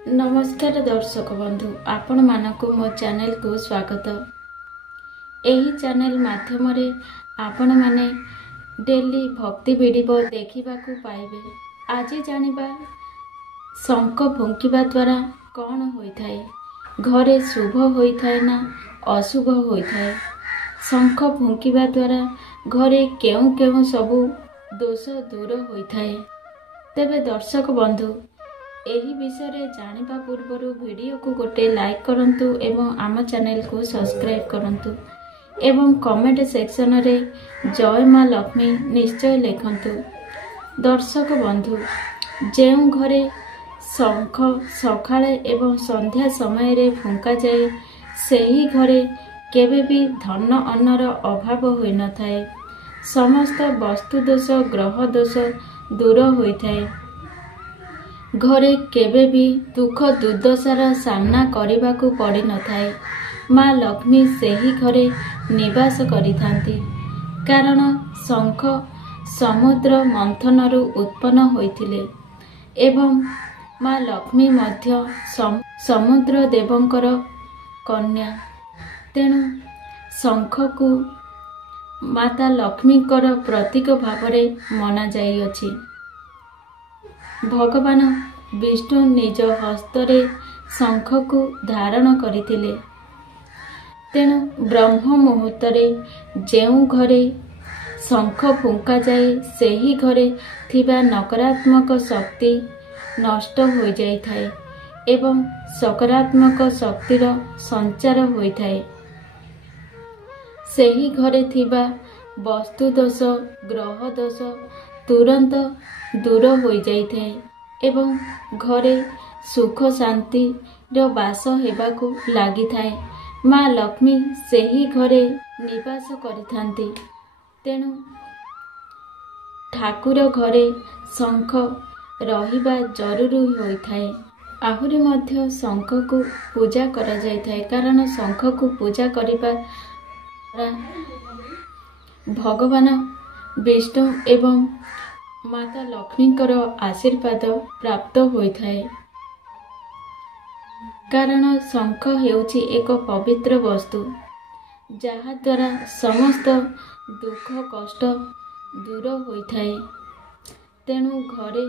नमस्कार दर्शक बंधु, आपण मानक मो चैनल को स्वागत। एही चैनल माध्यम रे आपण माने डेली भक्ति वीडियो देखिबा को पाइबे। आज जानिबा शंख फुंकिबा द्वारा कौन होइथाय, घरे शुभ होइथाय ना अशुभ होइथाय। शंख फुंकिबा द्वारा घरे केउ केउ सबु दोष दूर होइथाय। तेबे दर्शक बंधु, एही विषय रे जानिबा पूर्वरु वीडियो को गोटे लाइक करंतु एवं आम चैनल को सब्सक्राइब करंतु एवं कमेंट सेक्शन रे जय मां लक्ष्मी निश्चय लिखंतु। दर्शक बंधु, जेउ घरे शंख सकाळे एवं संध्या समय रे फुंका जाए, सेही घरे केबे भी धन अन्नर अभाव होई न थाए। समस्त वस्तु दोष ग्रह दोष दूर होइथाए। घरे केबे भी दुख दुर्दशार सामना करने को पड़ी न थाए। माँ लक्ष्मी सेही घरे निवास करिथांती, कारण शंख समुद्र मंथनरु उत्पन्न होइथिले एवं माँ लक्ष्मी मध्य समुद्र देवंकर कन्या। तेणु शंख को माता लक्ष्मीकर प्रतीक भावरे मना जाइअछि। भगवान विष्णु निज हस्तरे शंख को धारण करथिले। तेणु ब्रह्म मुहूर्तरे जेउ घरे शंख फुंका जाए, सेही घरे थिबा नकारात्मक शक्ति नष्ट हो जाइथाए एवं सकारात्मक शक्तिर संचार होइथाए। सेही घरे थिबा वस्तु दोष ग्रह दोष तुरंत दूर हो जाइथाए एवं घरे सुख शांति रो वास हेबाकु लागिथाए। माँ लक्ष्मी सेही घरे निवास करिथांती। तेणु ठाकुर घरे शंख रहिबा जरूरी होइथाए। आहुरी मध्य शंख को पूजा करा जाइथाए, कारण शंख को पूजा करिबा भगवान विष्णु एवं माता लक्ष्मीकर आशीर्वाद प्राप्त होइथाए। कारण शंख हेउछि एक पवित्र वस्तु, जहा द्वारा समस्त दुख कष्ट दूर होइथाए। तेणु घरे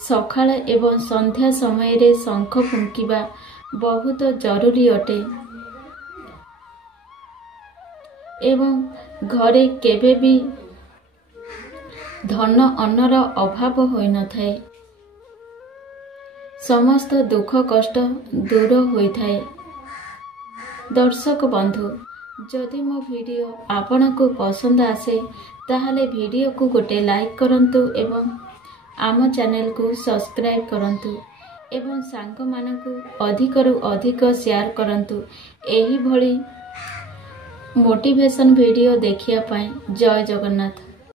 सकाळ एवं संध्या समय रे शंख फुंकिबा बहुत जरूरी अटे एवं घरे केबे भी धन अन्नर अभाव होई न थाए। समस्त दुख कष्ट दूर होइथाए। दर्शक बंधु, जदि मो वीडियो आपण को पसंद आसे ताहले वीडियो को गोटे लाइक करंतु एवं आम चैनल को सब्सक्राइब करंतु एवं सांग मानकु अधिकरु अधिक शेयर करंतु। एही भली मोटिवेशन वीडियो देखिया पाए। जय जगन्नाथ।